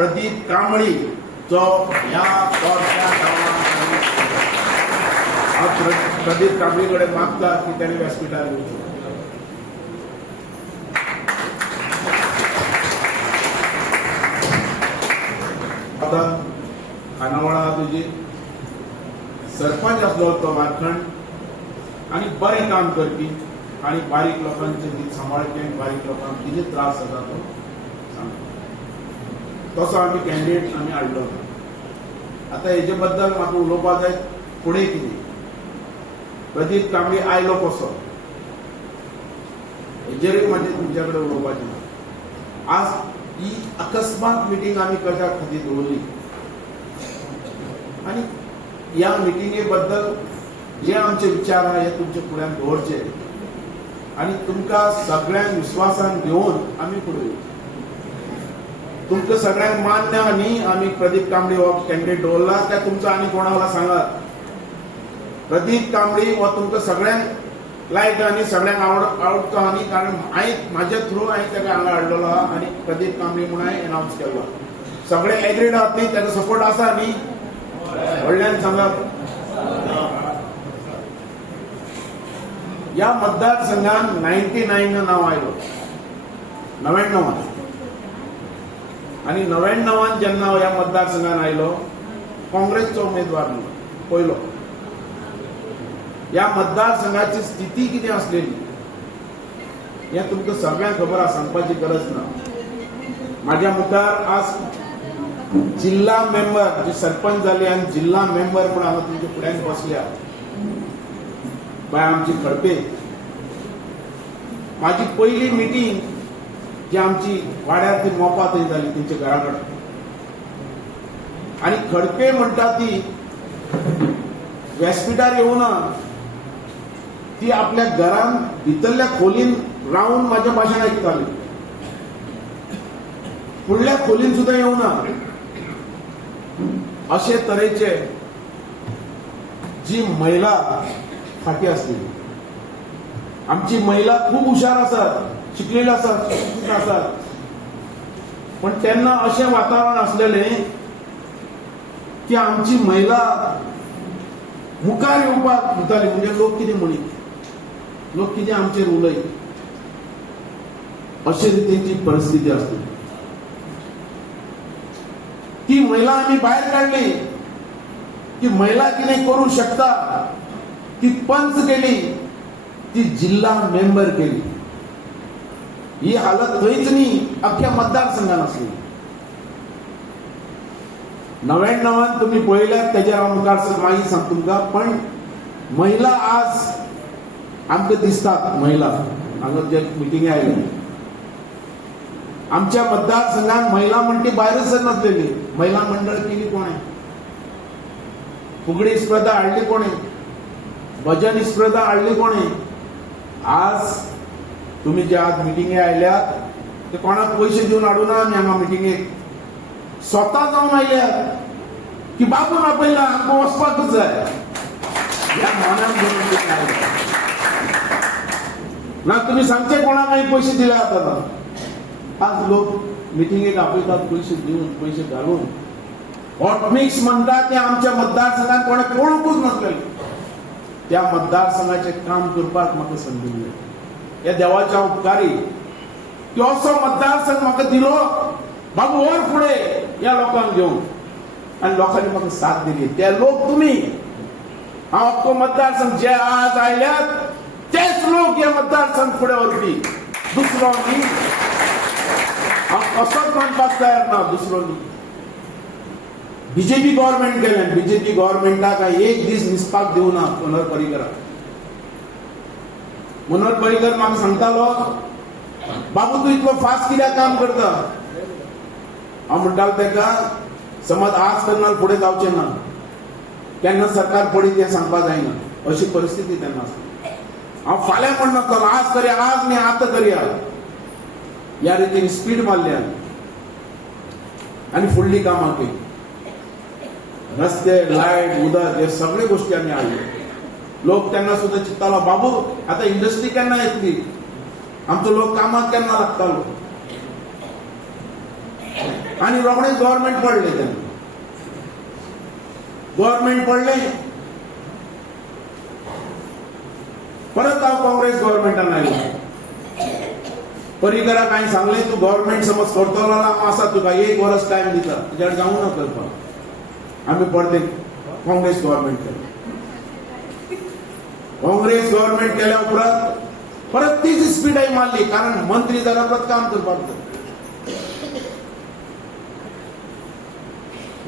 प्रदीप कांबळी जो ह्या प्रदीप कांबळीकडे मागता की त्याने व्यासपीठार घेवचें. आता खानावळा तुझी सरपंच असलो तो वारखंड आणि बरें काम करपी आणि बारीक लोकांचे हित सांबाळपी आणि बारीक लोकांक कितें त्रास जाता तो सांगता. तसो आमी कॅन्डिडेट आमी हाडलो. आता हेजे बद्दल म्हाका उलोवपाक जाय फुडें कितें. प्रदीप कांबळी आयलो कसो हेजेरूय म्हणजे तुमचे कडेन उलोवपाचें ना. आज ही अकस्मात मिटींग आमी कशा खातीर दवरली आणि ह्या मिटिंगे बद्दल जे आमचे विचार आहा हे तुमचे फुड्यान दवरचे आणि तुमकां सगळ्यांक विश्वासान घेवन आमी फुडें वयतले. तुमकां सगळ्यांक मान्य आहा न्ही आमी प्रदीप कांबळी हो कॅन्डिडेट दवरला त्या तुमचो आनी कोणाला सांगात. प्रदीप कांबळी हो तुमकां सगळ्यांक लायक आनी सगळ्यांक आवडतो आहा न्ही, कारण हांवें म्हाज्या थ्रू हांवें ताका हांगा हाडलेलो आहा आनी प्रदीप कांबळी म्हणून हांवें अनावन्स केल्लो. सगळे एग्रीड आहात न्ही, ताका सपोर्ट आसा न्ही, व्हडल्यान सांगात. या मतदारसंघात 99 नाव आयलो 99 आणि 99 जेन्ना ह्या मतदारसंघात आयलो काँग्रेसचो उमेदवार न्हू पयलो. ह्या मतदारसंघाची स्थिती कितें आसलेली हें तुमकां सगळ्यांक खबर आसा, सांगपाची गरज ना. म्हाज्या मुखार आज जिल्हा मेंबर जे सरपंच जाले आणि जिल्हा मेंबर म्हणून हांगा तुमच्या फुड्यान बसल्या बाय आमची खडपे. माझी पहिली मिटींग जी आमची वाड्यार ती मोपा थंय जाली तेंच्या घरा कडेन आणि खडपे म्हणटा ती व्यासपीठार येवना, ती आपल्या घरान भितरल्या खोलीन रावन माझ्या भाशण आयकताली, फुडल्या खोलीन सुद्धा येवना. अशे तरेचे जी महिला फाटी असलेली. आमची महिला खूप हुशार असतात, शिकलेल्या असतात, सुशिक्षित असतात, पण त्यांना असे वातावरण असलेले की आमची महिला मुखार येवपाक भिताली. म्हणजे लोक कितें म्हणीत, लोक कितें आमचेर उलयत, अशे रितीची परिस्थिती असते. ती महिला आम्ही बाहेर काढली. ती महिला कितें करू शकता ती पंच केली, ती जिल्हा मेंबर केली. ही हालत थंयच न्ही, अख्ख्या मतदारसंघात आसली. 99 तुम्ही पळयल्यात, तेजेर हांव मुखार मागीर सांगता तुमकां. पण महिला आज आमकां दिसतात, महिला हांगा जे मिटिंगे आयले आमच्या मतदारसंघात महिला म्हणटी भायरच नसलेली. महिला मंडळ केली कोणे, फुगडी स्पर्धा हाडली कोणे, भजन स्पर्धा हाडली कोणे. आज तुम्ही जे आज मिटिंगे आयल्यात ते कोणाक पैसे दिवन हाडूना आमी हांगा मिटिंगेक, स्वता जावन आयल्यात की बापून आपयला आमकां वचपाकच जाय ह्या मनान घेवन ना. तुम्ही सांगचे कोणाक हांवें पयशे दिले आतां. आज लोक मिटिंगेक आपयतात पैसे दिवन, पैसे घालून. हॉटमिक्स म्हणटा ते आमच्या मतदारसंघात कोणे पळोवंकूच नसलेले. त्या मतदारसंघाचे काम करपाक म्हाका संदी मेळ्ळी. ह्या देवाच्या उपकारी की असो मतदारसंघ म्हाका दिलो बाबू वर फुडें ह्या लोकांक घेवन, आनी लोकांनी म्हाका साथ दिली. ते लोक तुमी. हांव अख्खो मतदारसंघ जे आज आयल्यात तेच लोक ह्या मतदारसंघ फुडें व्हरपी, दुसरो न्ही. हांव कसोच मानपाक तयार ना, दुसरो न्ही. बीजेपी गव्हर्नमेंट केलें, बीजेपी गव्हर्नमेंटाक एक दीस न्हिसपाक दिवना मनोहर पर्रीकराक. मनोहर पर्रीकर म्हाका सांगतालो बाबू तूं इतलो फास्ट कित्याक काम करता. हांव म्हणटालो तेका समज आज करना फुडें जावचें ना, केन्ना सरकार पडीत हें सांगपाक जायना. अशी परिस्थिती तेन्ना आसली. हांव फाल्यां म्हणनासलो आज करया, आज न्ही आतां करया. ह्या रितीन स्पीड मारल्या आनी फुडली कामां केली. रस्ते, लायट, उदक हे सगळे गोष्टी आमी हाडल्यो. लोक तेन्ना सुद्धा चिंततालो बाबू आता इंडस्ट्री केन्ना येतली, आमचो लोक कामाक केन्ना लागतालो. आणि रोखडेच गव्हर्नमेंट पडले त्यांना. गव्हर्नमेंट पडले, परत हांव काँग्रेस गव्हर्नमेंटान आयलो. पर्रीकराक हांवें सांगलें तूं गव्हर्नमेंट समज करतलो जाल्यार आसा तुका 1 वर्स टायम दिता, तुज्या जावं ना करपाक. आमी परत काँग्रेस गव्हर्नमेंट केलें. काँग्रेस गव्हर्नमेंट केल्या उपरांत परत तीच स्पीड हांवें मारली, कारण मंत्री जाल्यार परत काम करपाक जाय.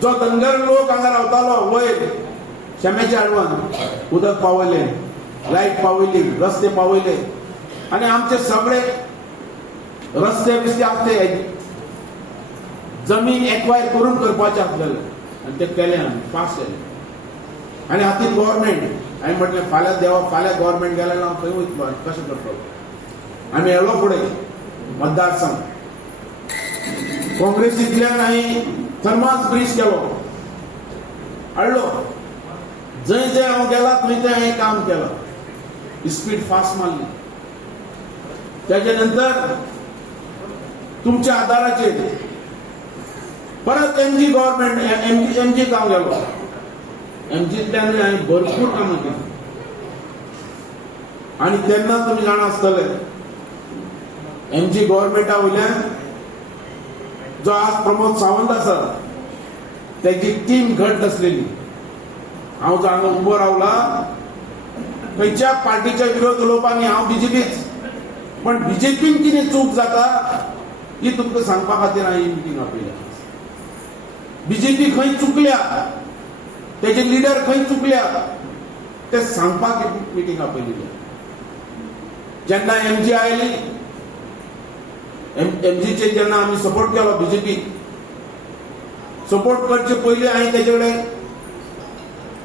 जो धनगर लोक हांगा रावतालो वयर शेम्याच्या आडवान, उदक पावयलें, लायट पावयली, रस्ते पावयले, आनी आमचे सगळे रस्ते बिस्ते आसले जमीन एक्वायर करून करपाचे आसलेले, आनी ते केले आमी पास केले. आनी हातीन गव्हर्नमेंट. हांवें म्हटलें फाल्यां देवा, फाल्यां गव्हर्नमेंट गेल्यार हांव खंय वयतलो, कशें करतलो. आमी येलो फुडें मतदारसंघ. काँग्रेसींतल्यान हांवें थर्मास ब्रिज केलो, हाडलो. जंय जंय हांव गेला थंय थंय हांवें काम केलां, स्पीड फास्ट मारली. त्याच्या नंतर तुमच्या आदाराचेर परत एमजी गव्हर्नमेंट एमजीक हांव गेलो. एमजींतल्यान हांवें भरपूर कामां केलीं. आनी तेन्ना तुमी जाणा आसतले एमजी गव्हर्नमेंटा वयल्यान जो आज प्रमोद सावंत आसा तेजी टीम घट आसलेली. हांव जो हांगा उबो रावला, खंयच्या पार्टीच्या विरोध उलोवपाक न्ही, हांव बीजेपीच. पण बीजेपीन कितें चूक जाता ही तुमकां सांगपा खातीर हांवें ही मिटींग आपयल्या. बीजेपी खंय चुकल्या, तेजे लिडर खंय चुकल्या ते सांगपाक मिटींग आपयली. जेन्ना एमजी आयली, एमजीचे जेन्ना आमी सपोर्ट केलो, बीजेपी सपोर्ट करचे पयलीं हांवें तेजे कडेन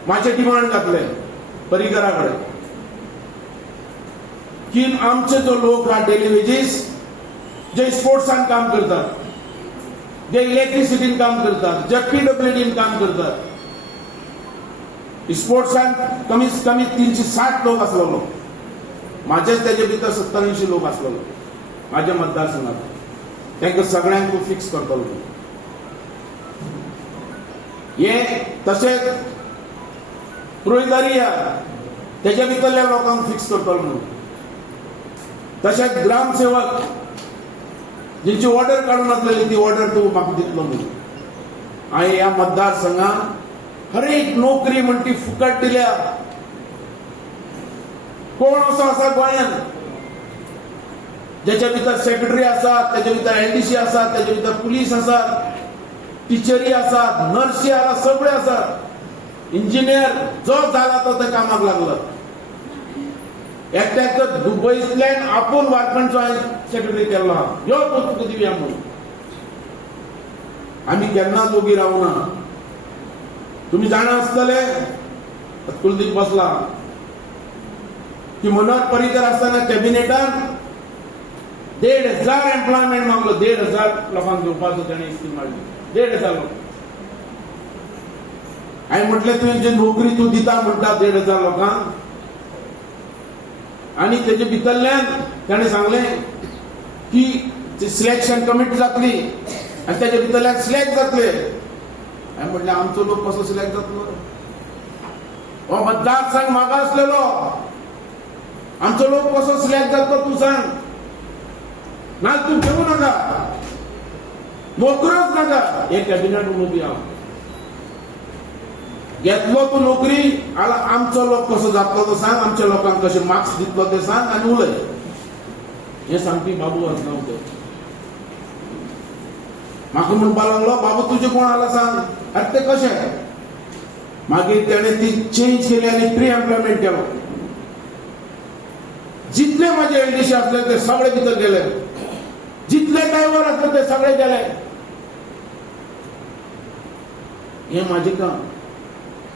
मातशें डिमांड घातले पर्रीकरा कडेन की आमचे जो लोक आहा डेली वेजीस, जे स्पोर्ट्सान काम करतात, जे इलेक्ट्रिसिटीन काम करतात, जे पीडब्ल्यूडीन काम करतात, स्पोर्ट्सान कमीत कमी 360 लोक आसलेलो. माझेच तेजे भितर 70-80 लोक आसलेलो माझ्या मतदारसंघात. तांकां सगळ्यांक तूं फिक्स करतलो. हे तशेंच रोहिदारी तेजे भितरल्या लोकांक फिक्स करतलो म्हणून. तशेंच ग्रामसेवक जेंची ऑर्डर काडून आसलेली ती ऑर्डर तूं म्हाका दितलो म्हणून. हांवें ह्या मतदारसंघात हर एक नोकरी म्हण ती फुकट दिल्या. कोण असो आसा गोंयांत जेच्या भितर सेक्रेटरी आसात, तेजे भितर एलडीसी आसात, तेजे भितर पुलीस आसात, टिचरी आसात, नर्सी आसात, सगळे आसात, इंजिनियर, जो जाला तो त्या कामाक लागला. एकट्याक तर दुबईंतल्यान आपूण वारखंडचो हांवें सेक्रेटरी केल्लो आहा, यो तुका दिवया म्हणून. आमी केन्नाच उबी रावना. तुम्ही जाणा आसतले, कुलदीप बसला की मनोहर पर्रीकर आसतना कॅबिनेटान 1,500 एम्प्लॉयमेंट मागलो. 1,500 लोकांक घेवपाचो ताणें स्कीम मारली. 1,500 लोक. हांवें म्हटलें तुवें जी नोकरी तूं दिता म्हणटा 1,500 लोकांक, आनी तेजे भितरल्यान ताणें सांगलें की सिलेक्शन कमिटी जातली आनी तेजे भितरल्यान सिलेक्ट जातले. हांवें म्हटलें आमचो लोक कसो सिलेक्ट जातलो? हो मतदारसंघ म्हाका आसलेलो, आमचो लोक कसो सिलेक्ट जातलो तूं सांग. ना तूं घेवं नाका, नोकरोच नाका. हे कॅबिनेट उलोवपी हांव घेतलो तूं नोकरी, जाल्यार आमचो लोक कसो जातलो तो सांग, आमच्या लोकांक कशे मार्क्स दितलो ते सांग आनी उलय. हे सांगपी बाबू आसलो ते. म्हाका म्हणपा लागलो बाबू तुजे कोण आला सांग. अरे ते कशें? मागीर तेणें ती चेंज केली आनी प्री एम्प्लॉयमेंट केलो. जितले माझे एलडीसी असले ते सगळे भितर गेले, जितले ड्रायव्हर असले ते सगळे गेले. हे माझे काम.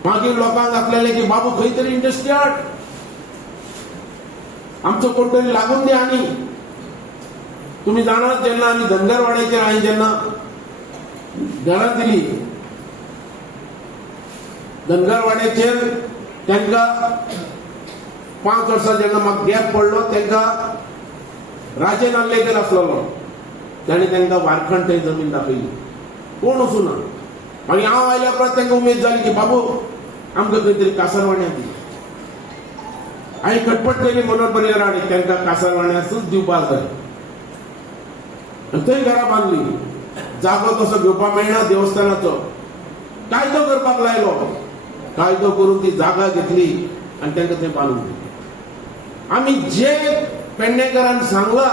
मागीर लोकांक आसलेले की बाबू खंय तरी इंडस्ट्री हाड, आमचो कोण तरी लागून दे. आनी तुम्ही जाणात जेन्ना आमी धनगरवाड्याचेर हांवें जेन्ना घरां दिली, धनगरवाड्याचेर तांकां 5 वर्सां जेन्ना म्हाका गॅप पडलो, तांकां राजे नार्लेकर आसलेलो, ताणें तांकां वारखंड थंय जमीन दाखयली. कोण वचूना. मागीर हांव आयल्या उपरांत तांकां उमेद जाली की बाबू आमकां खंय तरी कासारवाड्यां दी. हांवें खटपट केली मनोहर पर्रीकार हाडीत तांकां कासारवाड्यासूच दिवपाक जाय. आनी थंय घरां बांदली. जागो तसो घेवपाक मेळना देवस्थानाचो. कायदो करपाक लायलो. कायदो करून ती जागा घेतली आनी तांकां थंय बांदून दिली. आमी जे पेडणेकरान सांगलां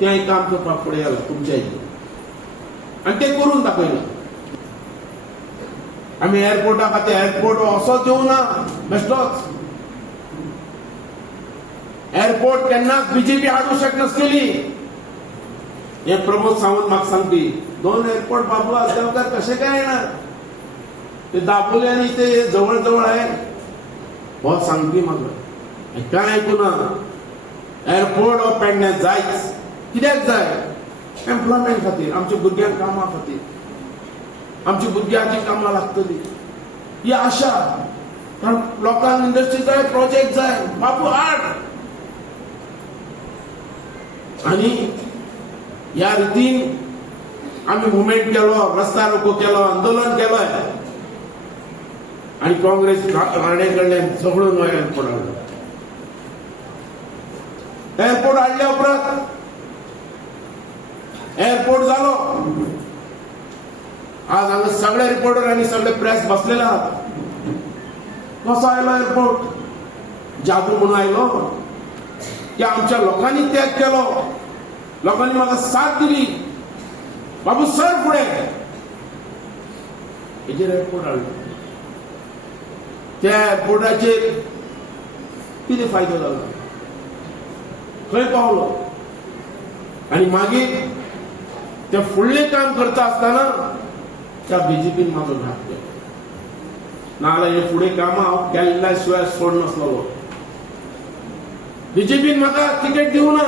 तें काम करपाक फुडें गेला तुमच्या इथे आनी तें करून दाखयलां. आमी एअरपोर्टा खातीर एअरपोर्ट असोच येवना बेश्टोच. एअरपोर्ट केन्नाच बीजेपी हाडूंक शकनासलेली. हे प्रमोद सावंत म्हाका सांगपी 2 एअरपोर्ट बाबू आसगांवकार कशें काय येणार ते दापोली आनी ते जवळ जवळ आहे. हो सांगपी म्हाका काय आयकुना. एअरपोर्ट हो पेडण्यां जायच. कित्याक जाय? एम्प्लॉयमेंट खातीर, आमच्या भुरग्यांक कामां खातीर, आमच्या भुरग्यांची कामां लागतली ही आशा. कारण लोकांक इंडस्ट्री जाय, प्रोजेक्ट जाय, बाबू हाड. आनी ह्या रितीन आमी मुवमेंट केलो, रस्ता रोको केलो, आंदोलन केलोय आनी काँग्रेस राणे कडल्यान झगडून हो एअरपोर्ट हाडलो. एअरपोर्ट हाडल्या उपरांत एअरपोर्ट जालो. आज हांगा सगळे रिपोर्टर आनी सगळे प्रेस बसलेले आहात. कसो आयलो एअरपोर्ट? जादू म्हणून आयलो की आमच्या लोकांनी त्याग केलो. लोकांनी म्हाका साथ दिली. बाबू सर फुडें. हेजेर एअरपोर्ट हाडलो. त्या एअरपोर्टाचेर कितें फायदो जालो? खंय पावलो? आनी मागीर ते फुडलें काम करता आसतना त्या बीजेपीन म्हाजो घात केलो. नाजाल्यार हे फुडें कामां हांव केल्ल्या शिवाय सोडनासलो. बीजेपीन म्हाका तिकेट दिवना.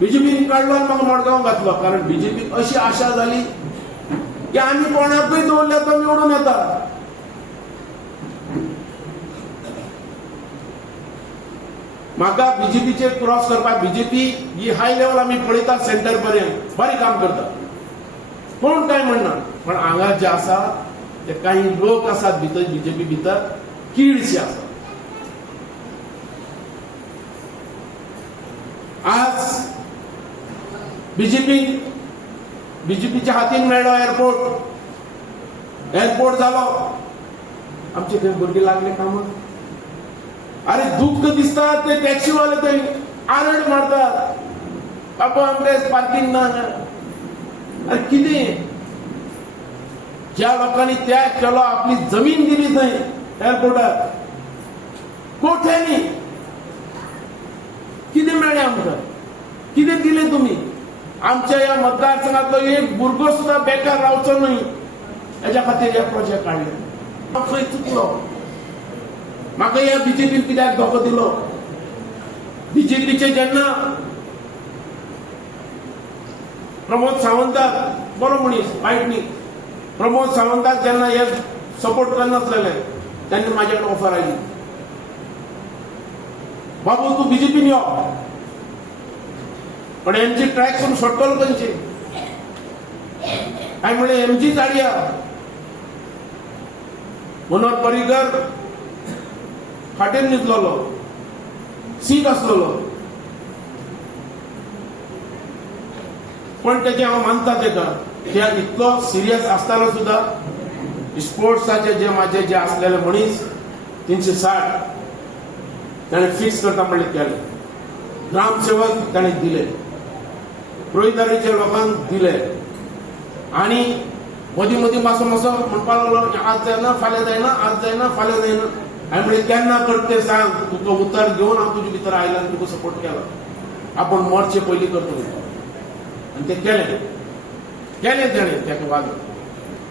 बीजेपीन काडलो आनी म्हाका मडगांव घातलो. कारण बीजेपीक अशी आशा जाली की आमी कोणाकूय दवरल्यार तो निवडून येता. म्हाका बीजेपीचेर क्रॉस करपाक, बीजेपी ही हाय लेवल आमी पळयता सेंटर पर्यंत बरें काम करता. कोण काय म्हणना. पण हांगा जे आसा ते काही लोक आसात भितर बीजेपी भितर कीडशे आसात. आज बीजेपीच्या हातीन मेळ्ळो एअरपोर्ट. एअरपोर्ट जालो. आमचे थंय भुरगे लागले कामाक. अरे दुःख दिसता ते टॅक्सीवाले थंय आरड मारतात. बाबा आमकां पार्किंग ना. अरे कितें? ज्या लोकांनी त्याग केलो, आपली जमीन दिली थंय एअरपोर्टार कोठ्यांनी, कितें मेळ्ळें आमकां? कितें दिलें तुमी? आमच्या ह्या मतदारसंघातलो एक भुरगो सुद्धा बेकार रावचो न्हय हेच्या खातीर हे प्रोजेक्ट काडले. हांव खंय चुकलो? म्हाका ह्या बीजेपीन कित्याक धोको दिलो? बीजेपीचे जेन्ना प्रमोद सावंताक, बरो मनीस, वायट न्ही, प्रमोद सावंताक जेन्ना हे सपोर्ट करनासलेले तेन्ना म्हाजे कडेन ऑफर आयली, बाबू तूं बीजेपीन यो, पण एमजी ट्रॅक करून सोडटलो खंयचे? हांवें म्हणलें एमजीच हाडया. मनोहर पर्रीकर फाटीर न्हिदलोलो, सीट आसलोलो, पण तेजे हांव मानता तेका. कित्याक इतलो सिरियस आसतना सुद्धा स्पोर्ट्साचे जे म्हाजे जे आसलेले मनीस 360 ताणें फिक्स करता म्हणलें केलें. ग्रामसेवक ताणें दिले, रोहिदारीच्या लोकांक दिले, आनी मदीं मदीं मातसो मातसो म्हणपाक लागलो आज जायना, फाल्यां जायना, आज जायना, फाल्यां जायना. हांवें म्हणलें केन्ना करता सांग, तुका उतर घेवन हांव तुजे भितर आयला आनी तुका सपोर्ट केलो. आपूण मोर्चे पयलीं करतलो. आनी तें केलें तेणें तेका वागड.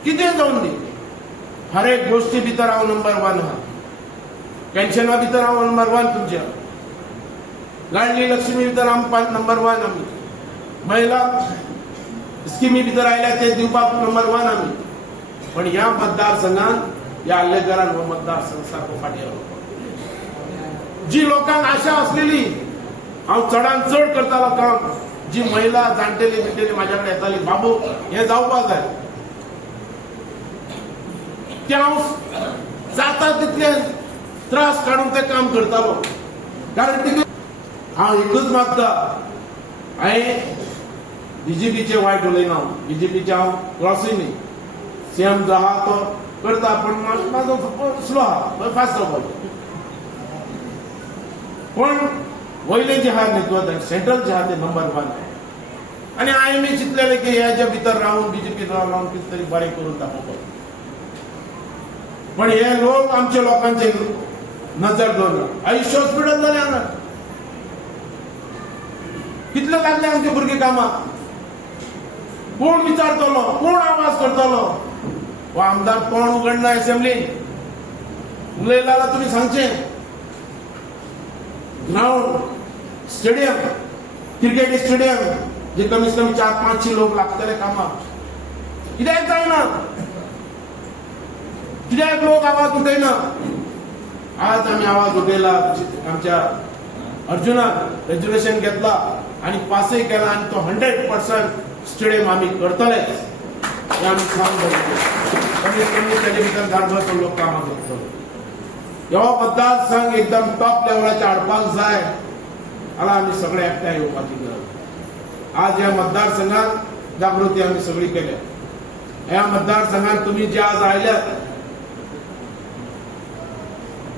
कितें जावन दी, हर एक गोश्टी भितर हांव नंबर 1 आहा. पेन्शना भितर हांव नंबर 1 तुमच्या, लाडली लक्ष्मी भितर हांव नंबर 1 आमी, महिला स्किमी भितर आयल्या ते दिवपाक नंबर 1 आमी. पण ह्या मतदारसंघान ह्या आल्लेकरान हो मतदारसंघ सारको फाटी आयलो. जी लोकांक आशा आसलेली हांव चडांत चड करतालो काम, जी महिला जाणटेली बिटेली माझ्याकडे येताली, बाबू हे जावपाक जाय, ते हांव जाता तितले त्रास काडून ते काम करतालो. कारण तितून हांव एकूच मागता, हांवें बीजेपीचे वायट उलयना, बीजेपीचे हांव क्रॉसय न्ही, सीएम जो आहा तो करता, पण म्हाजो स्लो आहा, फास्ट जावपाक. पण वयले जे आहा नेतृत्व, सेंट्रल जे आहा ते नंबर 1. आनी हांवें बी चिंतलेलें की ह्याच्या भितर रावन बीजेपी रावन कितें तरी बरें करून दाखोवपाक. पण हे लोक आमच्या लोकांचे नजर दवरना. आयुष्य हॉस्पिटल जालें हांगा, कितले लागले आमचे भुरगे कामाक, कोण विचारतलो, कोण आवाज करतलो. हो आमदार तोंड उगडना असेंब्लीन, उलयला जाल्यार तुमी सांगचें. ग्राउंड, स्टेडियम, क्रिकेट स्टेडियम, जे कमीत कमी 400-500 लोक लागतले कामाक, कित्याक जायना, कित्याक लोक आवाज उठयना. आज आमी आवाज उठयला, आमच्या अर्जुनान रेज्युलेशन घेतला आणि पासय केला, आणि तो 100% स्टेडियम आम्ही करतले हे आम्ही सांग कमीत कमी त्याच्या भितर 10 लोक कामां करतले. ह्यो मतदारसंघ एकदम टॉप लेवलाचे हाडपाक जाय जाल्यार आमी सगळे एकठांय येवपाची गरज. आज ह्या मतदारसंघात जागृती आमी सगळी केल्या. ह्या मतदारसंघात तुम्ही जे आज आयल्यात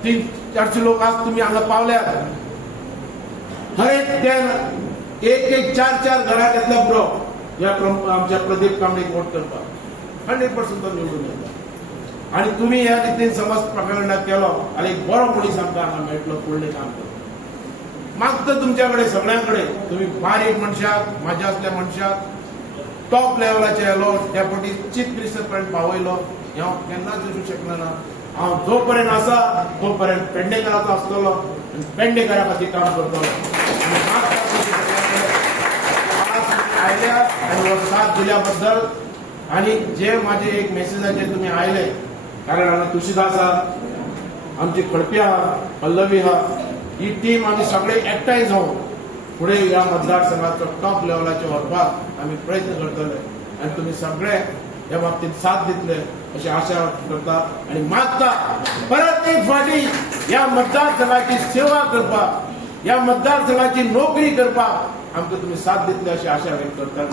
300-400 लोक आज तुम्ही हांगा पावल्यात. हर एक 4-4 घरात येतल्या पुरो या आमच्या प्रदीप कांबळेक वोट करपाक 100% तो निवडून येता. आणि तुम्ही ह्या रितीन समज प्रकरणात केलो जाल्यार एक बरो मनीस आमकां हांगा मेळटलो फुडलें काम करपाक. मागता तुमच्याकडे सगळ्यांकडे, तुम्ही बारीक मनशाक, म्हाज्या असल्या मनशाक टॉप लेवलाचे येलो, डेप्युटी चीफ मिनिस्टर पर्यंत पावयलो, हे हांव केन्नाच विसरूंक शकना ना. हांव जो पर्यंत आसा तो पर्यंत पेडणेकराचो आसतलो आनी पेडणेकरा खातीर काम करतलो. आयल्या आणि साथ दिल्या बद्दल, आणि जे माझे एक मेसेजाचे तुम्ही आयले, कारण हांगा तुळशीदास आहा, आमची खडपी आहा, पल्लवी आहा, ही टीम आम्ही सगळे एकठांय जावन फुडें ह्या मतदारसंघाचो टॉप लेवलाचेर व्हरपाक आमी प्रयत्न करतले. आनी तुमी सगळे ह्या बाबतींत साथ दितले अशी आशा करता आणि मागता. परत एक फावटी ह्या मतदारसंघाची सेवा करपाक, ह्या मतदारसंघाची नोकरी करपाक आमकां तुमी साथ दितले अशी आशा व्यक्त करता.